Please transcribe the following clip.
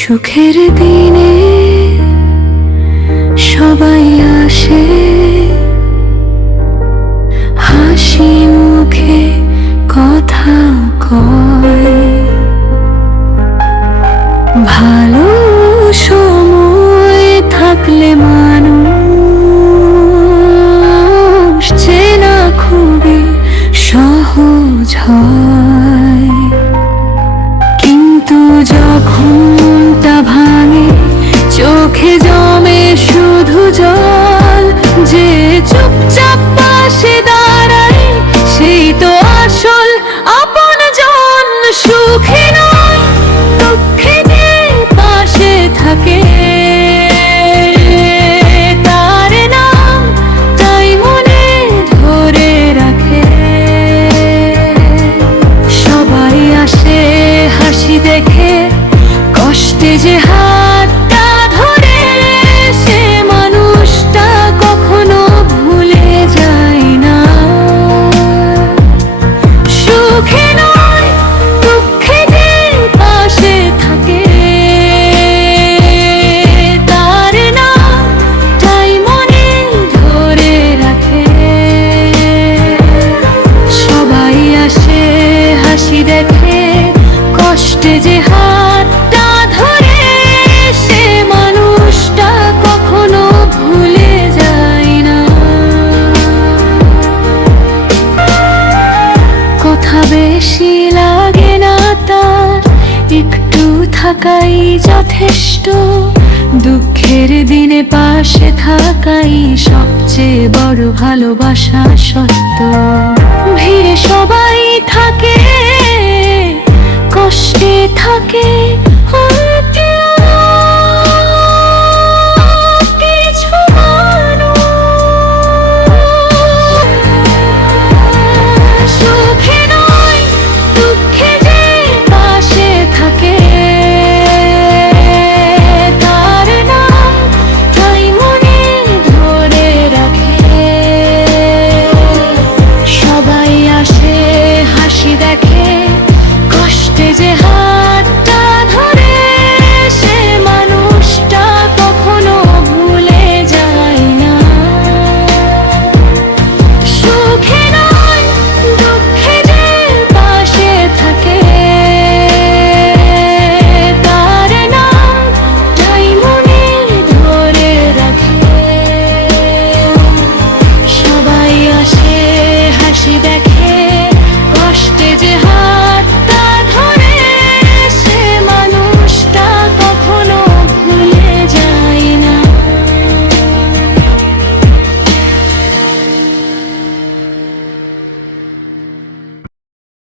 সুখের দিনে সবাই আসে, হাসি মুখে কথা কয়, ভালো সময় থাকলে মানুষ চেনা খুবই সহজ হয়। কিন্তু যখন তা ভাঙে, চোখে জমে শুধু জল, যে চুপচাপ পাশে দাঁড়ায় সেই তো আসল আপনজন। সুখে নয় দুঃখে যে পাশে থাকে তার নাম তাই মনে ধরে রাখে। সবাই আসে হাসি দেখে, কষ্টে যে হাতটা ধরে সে মানুষটা কখনো ভুলে যায় না। সুখে নয় দুঃখে যে পাশে থাকে তার নাম তাই মনে ধরে রাখে। সবাই আসে হাসি দেখে, কষ্টে যে হাতটা ধরে সে মানুষটা কখনো ভুলে যায় না। কথা বেশি লাগে না তার, একটু থাকাই যথেষ্ট। দুঃখের দিনে পাশে থাকাই সবচেয়ে বড় ভালোবাসা সত্য। ভিড়ে সবাই থাকে, কষ্টে থাকে